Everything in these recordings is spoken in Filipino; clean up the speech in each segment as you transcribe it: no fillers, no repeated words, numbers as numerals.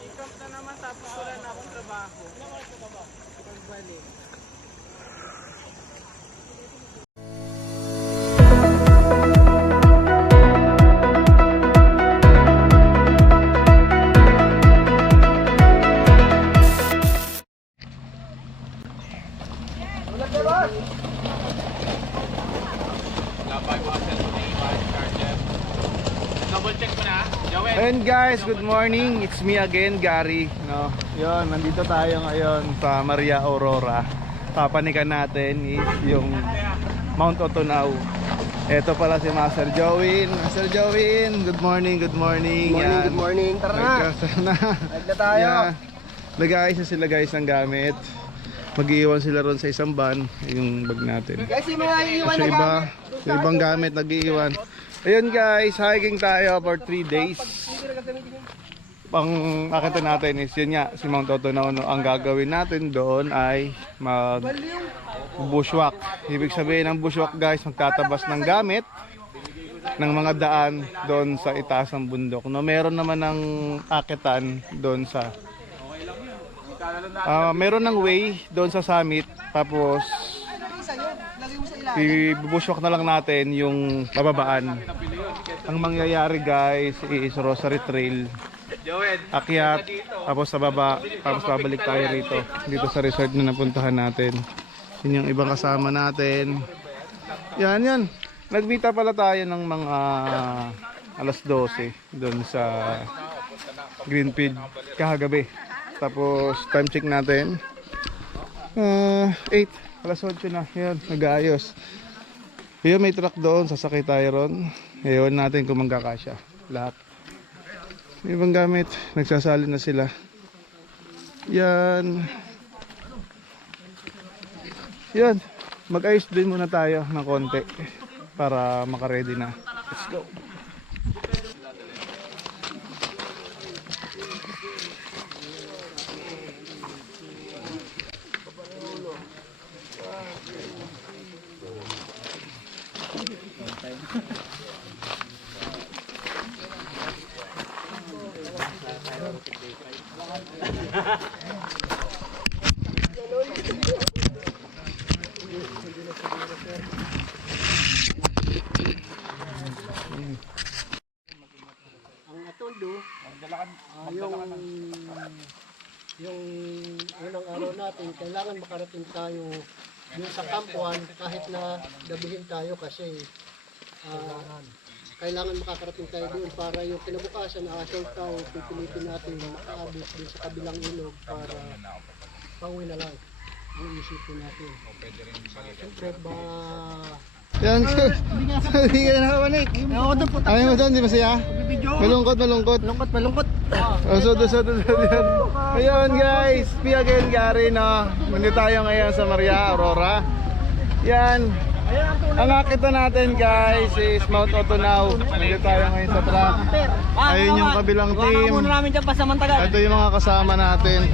Ikot na naman tapos wala na akong trabaho. Pagbalik. Ayun guys, good morning. It's me again, Gary. No, yon, nandito tayo ngayon sa Maria Aurora. Papanikan natin is yung Mount Otonaw. Ito pala si Master Jowin. Master Jowin, good morning, good morning. Good morning. Tara na. Nagda tayo. Nag-aayos na sila guys ng gamit. Mag-iiwan sila ron sa isang van, yung bag natin. Guys, yung mga iiwan na gamit. Sa ibang gamit nag-iiwan. Ayun guys, hiking tayo for 3 days. Pang akita natin is yun nga, si Mount Otonaw. Ang gagawin natin doon ay mag bushwalk. Ibig sabihin ng bushwalk guys, magtatabas ng gamit ng mga daan doon sa itaas ng bundok. No, meron naman ng akitan doon sa meron ng way doon sa summit, tapos i-bushwalk na lang natin yung pababaan. Ang mangyayari guys is Rosary Trail, akyat, tapos sa baba, tapos babalik tayo dito sa resort na napuntahan natin. Yun yung ibang kasama natin. Yan. Nagbita pala tayo ng mga alas 12 doon sa Greenfield kahagabi. Tapos time check natin 8, alas 8 na. Yan, nag-aayos. Ayun, may truck doon, sasakay tayo ron. Ayun natin kung magkakasya lahat. Ibang gamit, nagsasali na sila. Yan. Mag-ayos din muna tayo ng konti para makaready na. Let's go. Yung unang araw natin, kailangan makarating tayo dun sa kampuan kahit na gabihin tayo kasi kailangan makakarating tayo doon para yung kinabukasan na asol tayo, pipilitin natin makaabot din sa kabilang ilog para pauwi na lang ang isipin natin. Siyempre ba... Yan, hindi ka na nakapanik. Ayaw mo doon, di masaya? Malungkot. Malungkot. Sodo. Ayun guys, me again Gary, no? Nandito tayo ngayon sa Maria Aurora. Yan. Ang nakita natin guys is Mount Otonaw. Nandito tayo ngayon sa track. Ayun yung kabilang team. Ito yung mga kasama natin.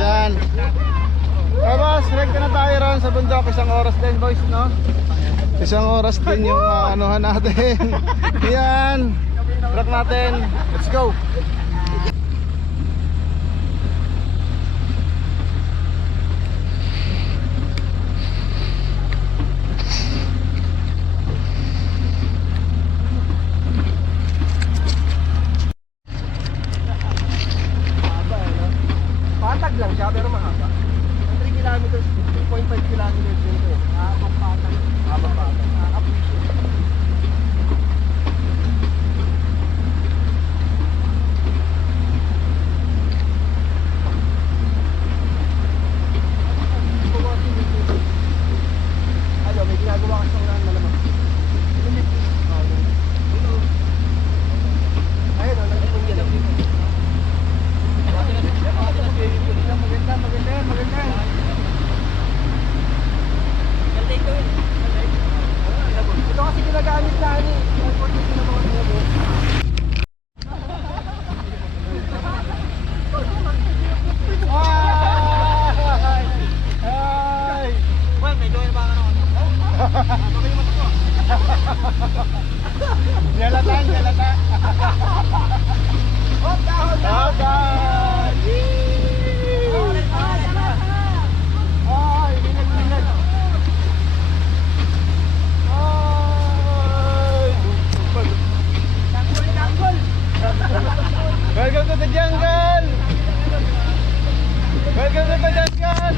Yan. Tapos, reg na tayo ron sa bundok. Isang oras din boys, no? Isang oras din yung anuhan natin. Yan. Track natin. Let's go. Patag lang siya pero mahaba. 3 kilometers, 3.5 kilometers din ito. Habang patag. Appreciate. May ginagawa ka siyang malamang. Ayun, nagpapong yan. Maganda. Ito kasi ginagamit na ani. Ay! Well, medyo yung baka naman. Yalatan, yalatan. Hotan! Ay, binag-binag. Ay! Welcome to the jungle! Welcome to the jungle!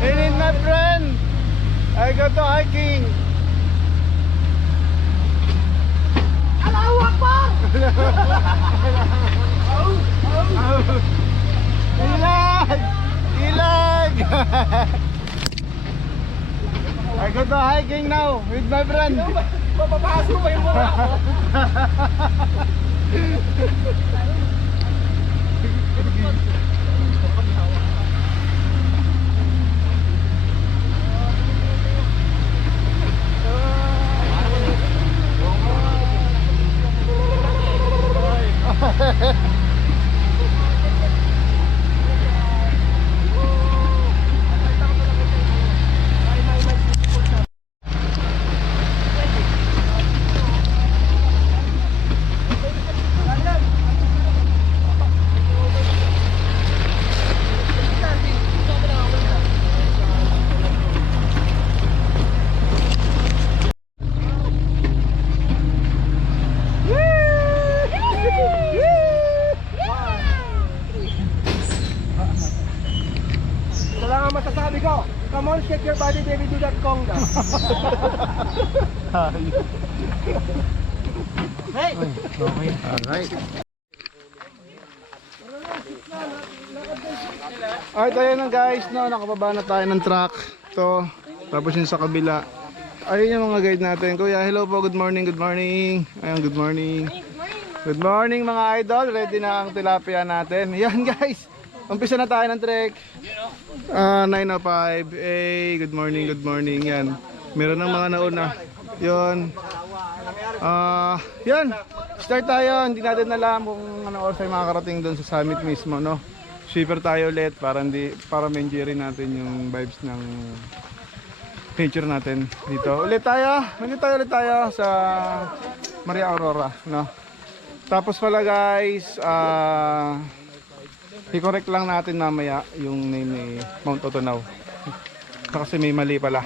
And my friend, I go to hiking. Allahu Akbar! Ilag! Ilag! I go to hiking now with my friend. Mapapasok pa yung mura ko. Wala nga masasabi ko. Come on, shake your body, baby, do that conga. Hey! Alright. Alright, tayo na guys, no, nakababa na tayo ng truck. To, tapos yun sa kabila. Ayun yung mga guide natin. Kuya, hello po, good morning, good morning. Ayun, good morning. Good morning mga idol, ready na ang tilapia natin. Yan guys, umpisa na tayo ng trek. 9:05. Hey, good morning, good morning. Yan, meron ng mga nauna. Yun. Yan, start tayo. Hindi natin alam kung anong oras tayo makakarating doon sa summit mismo, no? Shipper tayo ulit para ma-enjoy rin natin yung vibes ng nature natin dito. Ulit tayo sa Maria Aurora, no? Tapos pala guys, i-correct lang natin mamaya yung name ni Mount Totonaw. Kasi may mali pala.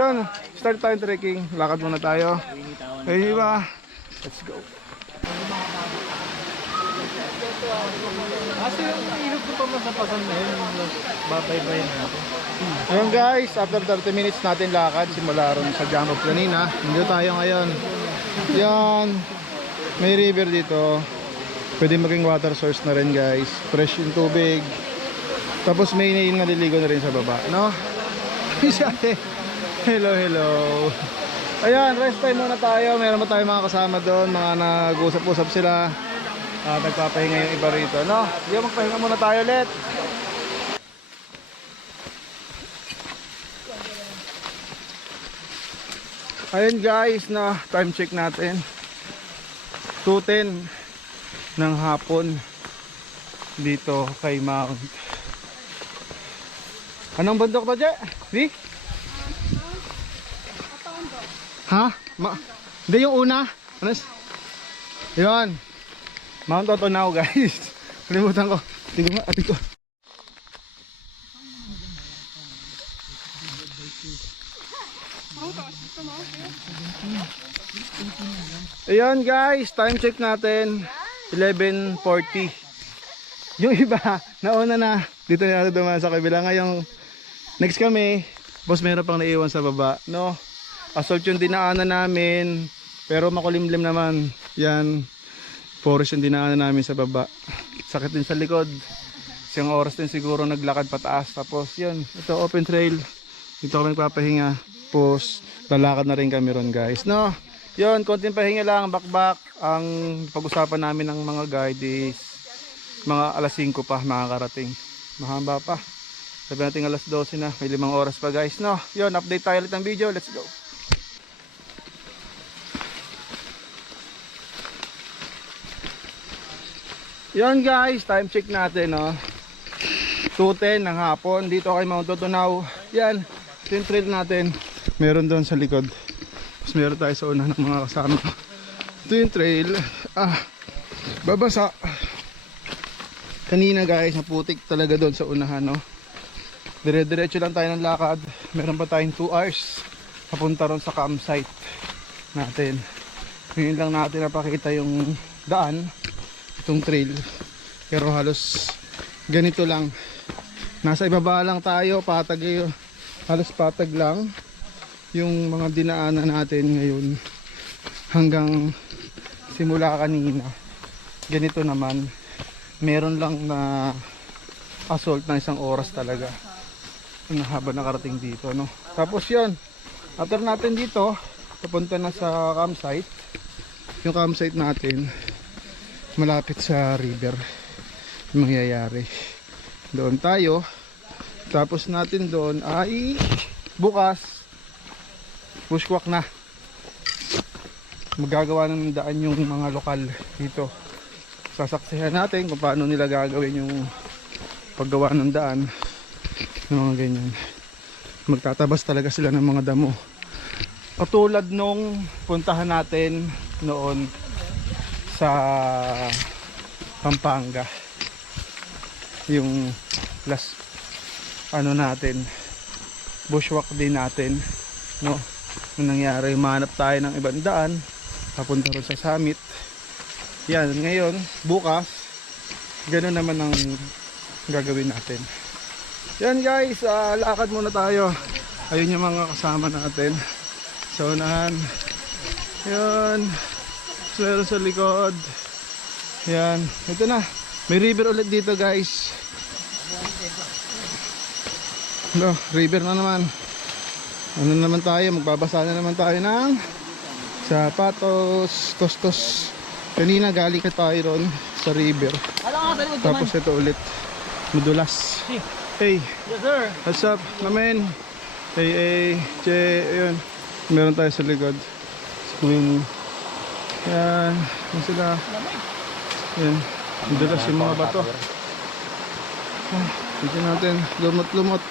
Yan, start tayo trekking. Lakad muna tayo. Ayun ba? Let's go. Kasi yung ilog ko pa masapasan na yun, babay-bayan natin. Ayun guys, after 30 minutes natin lakad, simula ron sa jump off kanina. Nandito tayo ngayon. Yan, may river dito. Pwede maging water source na rin guys. Fresh yung tubig. Tapos may naliligo na rin sa baba, no? Hello, hello. Ayan, rest time muna tayo. Meron pa tayo mga kasama doon. Mga nag-usap-usap sila. Nagpapahinga yung iba rito, no? Yung magpahinga muna tayo ulit. Ayun guys, na time check natin 2:10 ng hapon dito kay Mount. Anong bundok to, Je? Di? Ha? Hindi yung una? Ano? Yun, Mount Totonaw guys. Kalimutan ko. Tingnan mo, atin ko. Ayan guys, time check natin 11:40. Yung iba, nauna na. Dito na dumaan sa kabila. Ngayong next kami, boss, meron pang naiwan sa baba, no? Assault yung dinaanan namin, pero makulimlim naman. Yan, forest yung dinaanan namin sa baba. Sakit din sa likod. Isang oras din siguro naglakad pataas. Tapos yun, ito open trail. Dito kami nagpapahinga. Tapos lalakad na rin kami ron guys, no? Yun, konting pahinga lang, bakbak. Ang pag-usapan namin ng mga guide is mga alas 5 pa makakarating. Mahaba pa. Sabi natin alas 12 na, may 5 oras pa guys, no? Yun, update tayo ulit ng video, let's go. Yun guys, time check natin, no? 2:10 ng hapon dito kay Mount Totonaw. Yan, yung trail natin meron doon sa likod. Tapos meron tayo sa una ng mga kasama. Ito yung trail. Babasa. Kanina guys, naputik talaga doon sa unahan, no? Dire-diretso lang tayo ng lakad. Meron pa tayong 2 hours papunta ron sa campsite natin. Ngayon lang natin napakita yung daan, itong trail. Pero halos ganito lang. Nasa ibaba lang tayo, patag yun. Halos patag lang yung mga dinaanan natin ngayon hanggang simula kanina. Ganito naman, meron lang na assault na 1 oras talaga ang haba nakarating dito, no? Tapos yun, after natin dito papunta na sa campsite. Yung campsite natin malapit sa river. Yung mangyayari doon tayo. Tapos natin doon ay bukas bushwalk na. Magagawa ng daan yung mga lokal dito. Sasaksihan natin kung paano nila gagawin yung paggawa ng daan, ng mga ganyan. Magtatabas talaga sila ng mga damo, katulad nung puntahan natin noon sa Pampanga, yung last natin, bushwalk din natin, no? Nung nangyari, mahanap tayo ng ibang daan papunta rin sa summit. Yan, ngayon, bukas, gano'n naman ang gagawin natin. Yan guys, lakad muna tayo. Ayun yung mga kasama natin sa unahan. Yan, meron sa likod. Yan, ito na. May river ulit dito guys. No, river na naman. Ano naman tayo, magbabasa na naman tayo ng sapatos, tostos. Kanina galing ka tayo ron sa river. Tapos ito ulit, madulas. Hey, Yes sir. what's up, namen? Hey, ayun. Meron tayo sa likod. Swing. Yan, yan sila. Yan, madulas yung mga bato. Dito natin, lumot-lumot.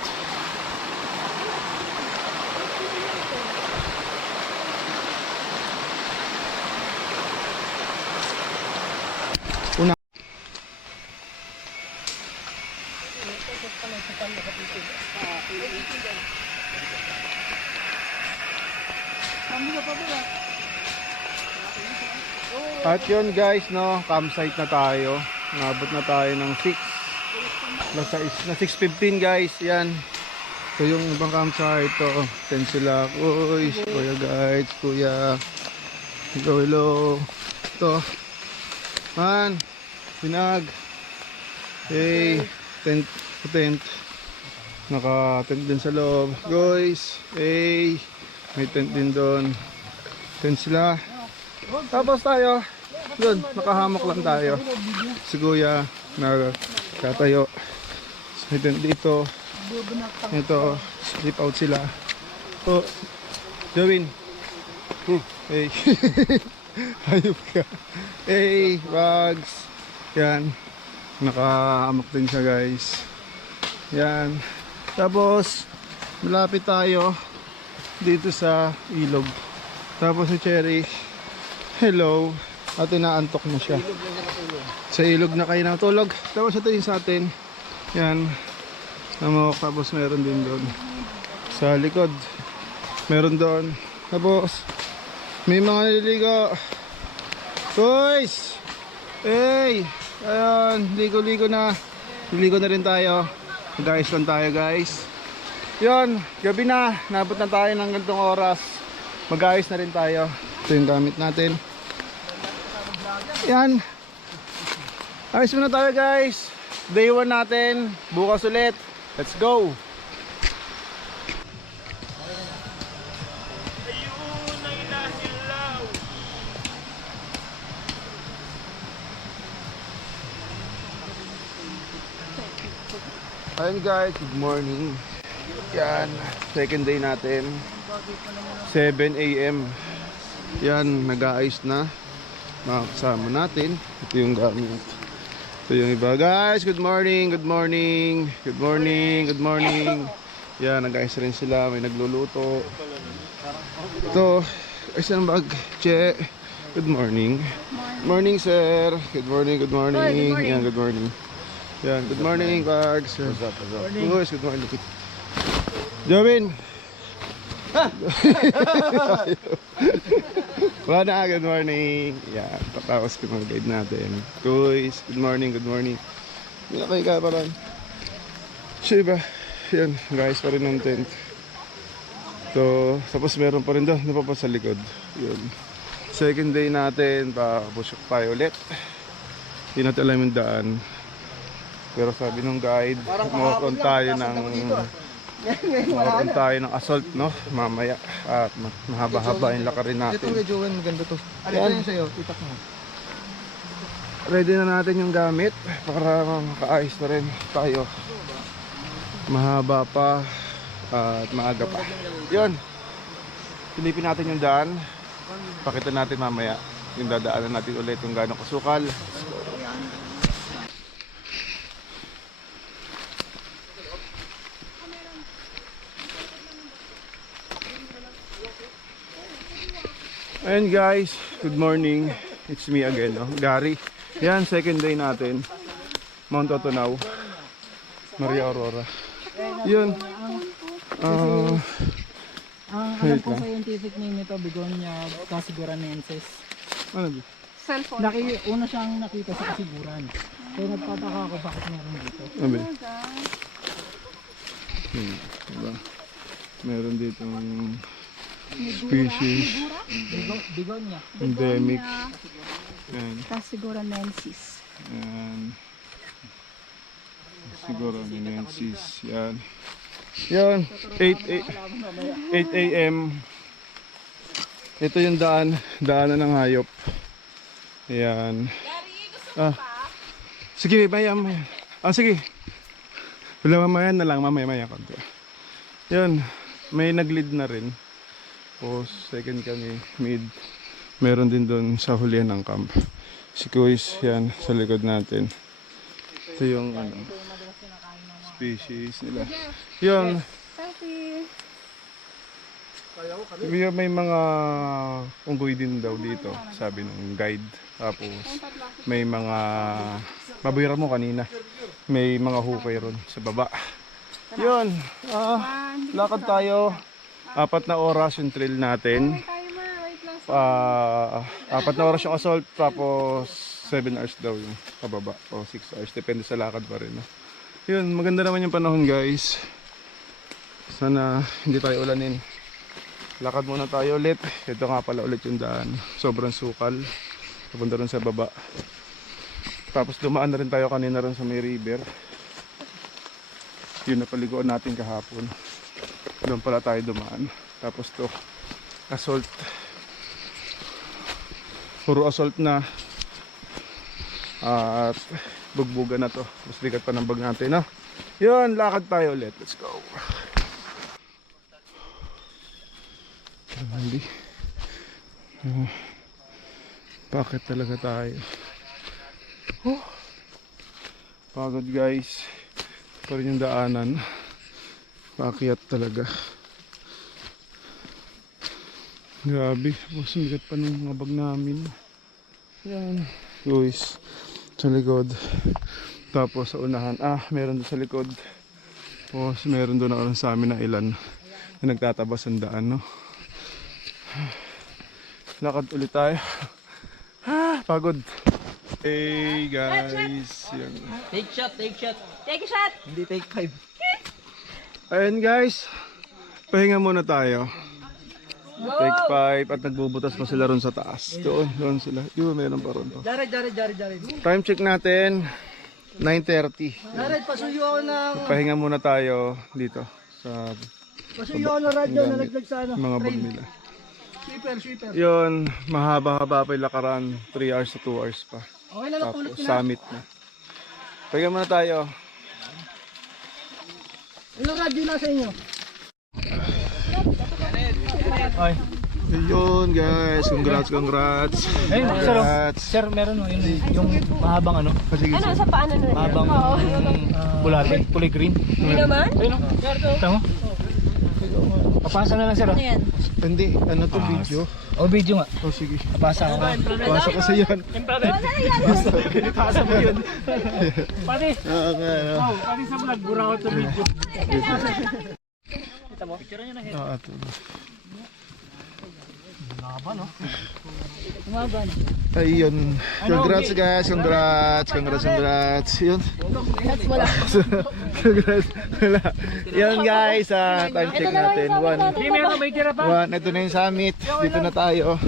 At yun guys, no, campsite na tayo. Nabot na tayo ng 6. Na 6:15 guys, yan. So yung ibang campsite to, ten sila. Uy, kuya guys, kuya. Hello, hello. Ito. Man, pinag. Hey, tent. Naka-tent din sa loob. Guys, hey, may tent din doon. Tent sila. Tapos tayo, doon, nakahamok lang tayo. Si kuya, nakatayo. So, may tent dito. Ito, sleep out sila. Oh, Jawin. Hey. Hayop ka. Hey, bags. Yan. Nakahamok din siya guys. Yan. Tapos malapit tayo dito sa ilog. Tapos si Cherry, hello, at inaantok na siya. Sa ilog na kayo natulog. Tapos ito yung sa atin. Yan. Tapos meron din doon sa likod. Meron doon. Tapos may mga naliligo. Boys! Hey! Ayan, ligo-ligo na. Ligo na rin tayo. Guys lang tayo guys. Yun, gabi na. Nabot na tayo ng ganitong oras. Mag-ayos na rin tayo. Ito yung gamit natin. Yan. Ayos muna tayo guys. Day 1 natin. Bukas ulit. Let's go. Ayun guys, good morning. Yan, second day natin. 7 AM. Yan, nag-aayos na mga kasama natin. Ito yung gamit. Ito yung iba. Guys, good morning, good morning. Good morning, good morning. Yan, nag-aayos rin sila. May nagluluto. Ito, Isang bag. Che. Good morning. Morning, sir. Good morning, good morning. Yan, good morning. Yan, good morning, bags. What's up, Boys, good morning. Jobin! Wala, good morning. Yan, patapos ko mga guide natin. Boys, good morning, good morning. Hindi na kayo kaparan. Siya ba? Yan, guys, pa rin ng tent. So, tapos meron pa rin doon, napapas sa likod. Yun. Second day natin, papusyok tayo ulit. Hindi natin alam yung daan. Pero sabi ng guide, makaroon tayo ng assault, no? Mamaya. At mahaba-haba yung lakarin natin. Ito medyo maganda to. Ano Yan. yun sa'yo? Itak mo. Ready na natin yung gamit para makaayos na rin tayo. Mahaba pa at maaga pa. Yun. Silipin natin yung daan. Pakita natin mamaya yung dadaanan natin ulit kung gaano kasukal. Ayan guys, good morning. It's me again, no? Gary. Yan, second day natin. Mount Otonaw, Maria Aurora. Yun. Ang alam wait ko lang. scientific name nito, Begonia casiguranensis. Ano ba? Una siyang nakita sa kasiguran. Kaya nagtataka ako bakit meron dito. Ano ba? Diba? Meron dito species. Begonia. Endemic. Yan. Casiguranensis. Yan. Siguro Nenensis. Yan. Yan. 8 a.m. Ito yung daanan ng hayop. Yan. Sige, maya. Sige. Wala, mamaya na lang. Mamaya konti. Yan. May nag-lead na rin. Post, second kami, mid. Meron din doon sa hulihan ng camp. Si Kuis, yan, sa likod natin. Ito yung species nila. Yun. May mga unggoy din daw dito, sabi ng guide. Tapos may mga, mabira mo kanina, may mga hukay ron sa baba. Yun, lakad tayo. 4 na oras yung trail natin. 4 na oras yung assault, tapos 7 hours daw yung pababa o 6 hours, depende sa lakad pa rin, no? Yun, maganda naman yung panahon guys. Sana hindi tayo ulanin. Lakad muna tayo ulit. Ito nga pala ulit yung daan, sobrang sukal, papunta rin sa baba. Tapos dumaan na rin tayo kanina rin sa may river. Yun na paliguan natin kahapon. Doon pala tayo dumaan. Tapos to assault, puro assault na. At bugbugan na to. Mas likat pa ng bag natin, no? Yun, lakad tayo ulit. Let's go. Hindi. Bakit talaga tayo? Pagod guys. Pa rin yung daanan. Paakyat talaga. Grabe. Mas likat pa ng mga bag namin. Yan. Guys. Sa likod. Tapos sa unahan, meron doon sa likod. Tapos meron doon na sa amin na ilan na nagtatabas ang daan, no? Lakad ulit tayo. Pagod. Hey guys. Yan. Take shot. Take a shot! Hindi take 5. Ayan guys. Pahinga muna tayo. Take 5 at nagbubutas pa sila ron sa taas. Doon sila. Yun, meron pa ron. Jared. Time check natin 9:30. Jared, pasuyo ako ng... Pahinga muna tayo dito sa Pasuyo ako ng radyo na naglag sa ano. mga bag nila. Sweeper. Yun, mahaba-haba pa yung lakaran. 3 hours to 2 hours pa. Okay na, napulot Tapos ko na. summit na. Pahinga muna tayo. Ilang radyo na sa inyo? Yun guys, congrats. Sir, meron yung mahabang ano? Sige, Ano, sa paano na? Mahabang bulate, kulay green. Hindi naman? Ayun o. Tama? Papasa na lang sir. Ano yan? Hindi, ano to video? O video nga. Oh sige. Papasa ko. Pasa ko sa yan. Pinipasa mo yun. Pati. Oo nga, ano. Pati sa vlog. Bura ko ito video. Kita mo? Picture nyo na head. Oo, ito. Umaban. Ayun. Congrats guys, congrats. Yun. That's wala. Congrats. Wala. Yun guys, time check natin. Hindi, meron may tira pa. Ito na yung summit. Dito na tayo.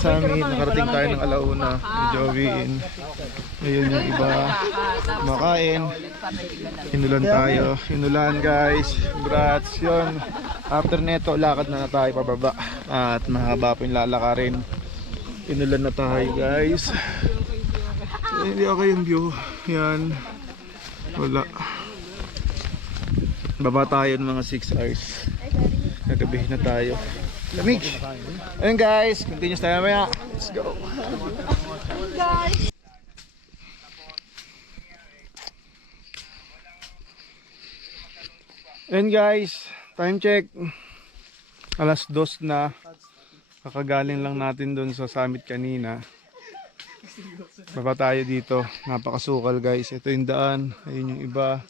Sa summit, nakarating tayo ng alauna. Ni Jovin. Ayun yung iba. Makain. Inulan tayo. Inulan guys. Congrats. Yun. After neto, lakad na tayo pababa. At mahaba po yung lalakarin. Inulan na tayo guys. Hindi okay yung view. Yan. Wala. Baba tayo ng mga 6 hours. Nagabihin na tayo. Lamig. Ayun guys, continuous tayo mamaya. Let's go. Ayun guys, time check. Alas 2 na. Kakagaling lang natin doon sa summit kanina. Baba tayo dito. Napakasukal guys. Ito yung daan. Ayun yung iba.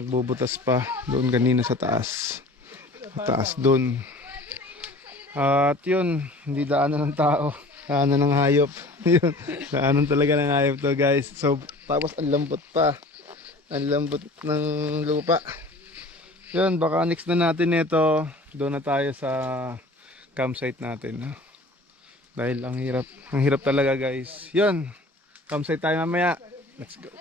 Nagbubutas pa doon kanina sa taas. Sa taas doon. At yun, hindi daanan ng tao. Daanan ng hayop. Yun, daanan talaga ng hayop to guys. So, tapos ang lambot pa. Ang lambot ng lupa. Yun, baka next na natin ito. Doon na tayo sa campsite natin. Dahil ang hirap talaga guys. Yun, campsite tayo mamaya. Let's go.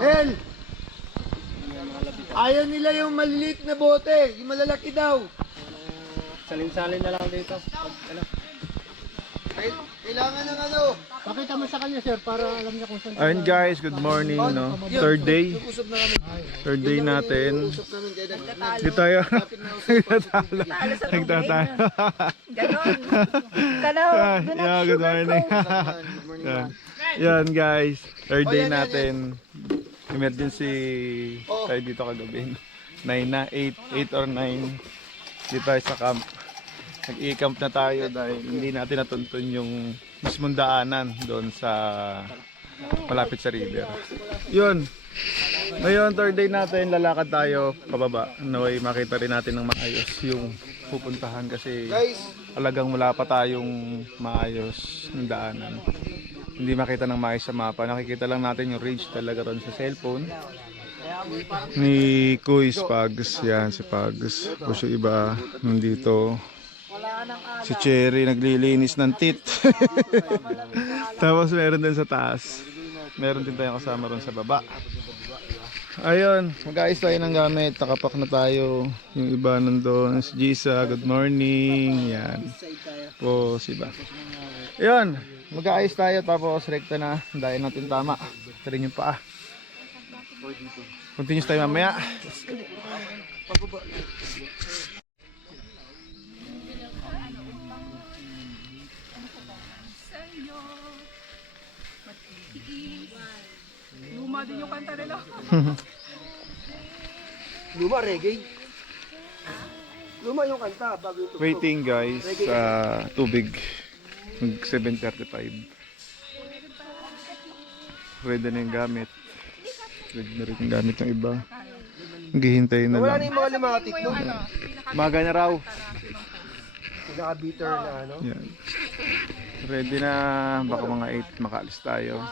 Hel! Ayaw nila yung maliliit na bote, yung malalaki daw. Salin-salin na lang dito. Kailangan ng ano? Pakita mo sa kanya sir para alam niya kung saan. Ayun guys, good morning no. Third day. Third day natin. Dito tayo. Nagtatalo. Nagtatalo. Ganon. Ganon. Yeah, good morning. Yan guys, third day natin. Emergency tayo dito kagabi. 9 na, 8 or 9. Dito tayo sa camp. Nag-i-camp na tayo dahil hindi natin natuntun yung mismong daanan doon sa malapit sa river. Yun. Ngayon, third day natin, lalakad tayo pababa. Naway makita rin natin ng maayos yung pupuntahan kasi talagang wala pa tayong maayos ng daanan. Hindi makita ng maayos sa mapa. Nakikita lang natin yung range talaga ron sa cellphone ni Kuy Pags. Yan si Pags. Tapos yung iba nandito. Si Cherry naglilinis ng tit. Tapos meron din sa taas. Meron din tayong kasama ron sa baba. Ayun, mag-ayos tayo ng gamit. Nakapak na tayo. Yung iba nandun. Si Gisa, good morning. Yan. Po, si ba. Ayun, mag-ayos tayo tapos rekta na. Dahil natin tama. Ito rin yung paa. Continuous tayo mamaya. Luma din yung kanta nila. Luma, reggae. Luma yung kanta, bago yung tugtog. Waiting guys sa tubig. Mag 7:35. Ready na yung gamit. Ready na rin yung gamit ng iba. Naghihintay na Wala na lang. yung mga limatik, no? Maga na raw. Pinaka-bitter na ano. Yan. Ready na. Baka mga 8 makaalis tayo.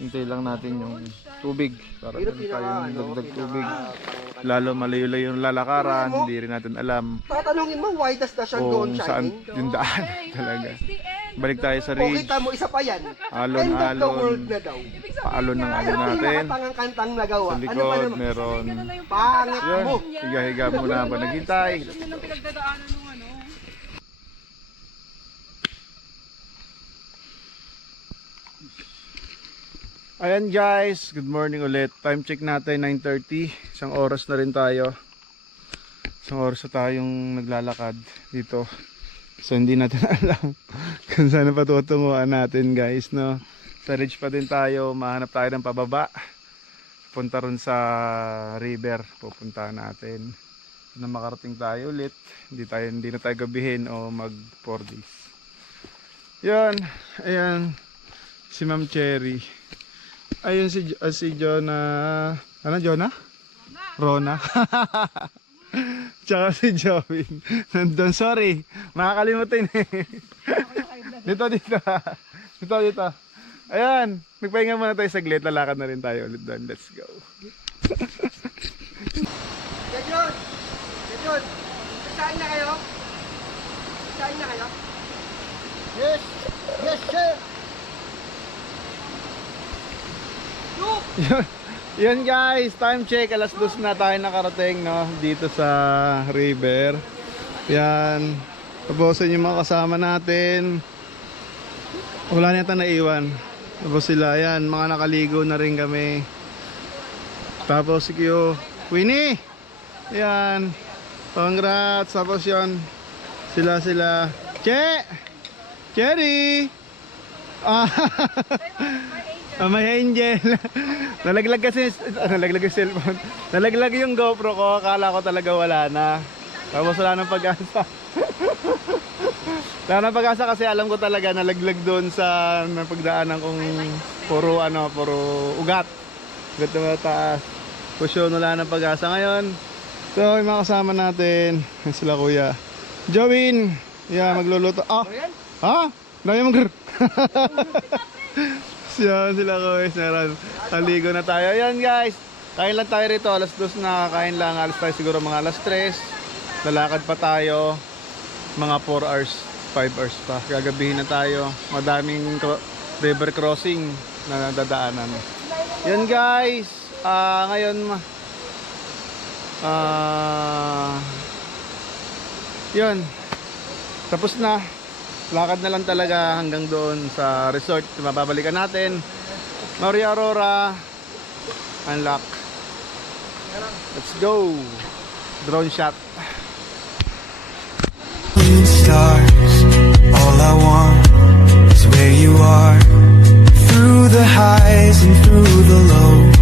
Hintay lang natin yung tubig para meron tayong dagdag tubig. Lalo malayo-layo yung lalakaran, hindi rin natin alam Tatanungin mo, why does the sun go on kung saan shining? yung daan talaga. Balik tayo sa O ridge. kita mo, isa pa yan. End of the Alon-alon. world na daw. Paalon ng ano Ano natin. pinakatangang kantang nagawa? Sa Ano ba likod naman? meron. Pangit Yun, mo. higa-higa muna ba naghintay. Ayan guys, good morning ulit. Time check natin 9:30. Isang oras na rin tayo. Isang oras na tayong naglalakad dito. So hindi natin alam kung saan pa tutunguhan natin guys, no. Sa ridge pa din tayo, mahanap tayo ng pababa. punta ron sa river, pupunta natin na makarating tayo ulit, hindi na tayo gabihin o mag 4 days. Yan, ayan si Ma'am Cherry, ayun si Jonah, ano Jonah? Rona. Tsaka si Jovin nandun, sorry makakalimutin dito ayan, nagpahinga muna tayo saglit, lalakad na rin tayo ulit doon, let's go. Ganyan! Ganyan! Saan na kayo? Saan na kayo? Yes! Yes, sir! Yun guys, time check, 2:00 na tayo nakarating, no, dito sa river. Yan, tapos yung mga kasama natin, wala na yata naiwan. Tapos sila, yan, mga nakaligo na rin kami. Tapos si Kyo, Winnie, yan, congrats. Tapos yun, sila, Cherry, may angel. Nalaglag kasi, nalaglag yung cellphone. Nalaglag yung GoPro ko, akala ko talaga wala na. Tapos wala nang pag-asa. Wala nang pag-asa kasi alam ko talaga nalaglag doon sa napagdaanan kong puro ugat. Ugat na mataas. Tapos yun, wala nang pag-asa ngayon. So, yung mga kasama natin, sila kuya Jowin, yan, magluluto. Ah! Ha? Dami mag- Yan sila guys, meron. Naligo na tayo. Ayan guys, kain lang tayo rito. 2:00 na, kain lang. Alas tayo siguro mga 3:00. Lalakad pa tayo mga 4 hours, 5 hours pa. Gagabihin na tayo. Madaming river crossing na nadadaanan. Yan guys, ngayon yun, tapos na. Lakad na lang talaga hanggang doon sa resort. Mababalikan natin Maria Aurora unlock. Let's go. Drone shot. Stars, all I want is where you are. Through the highs and through the lows,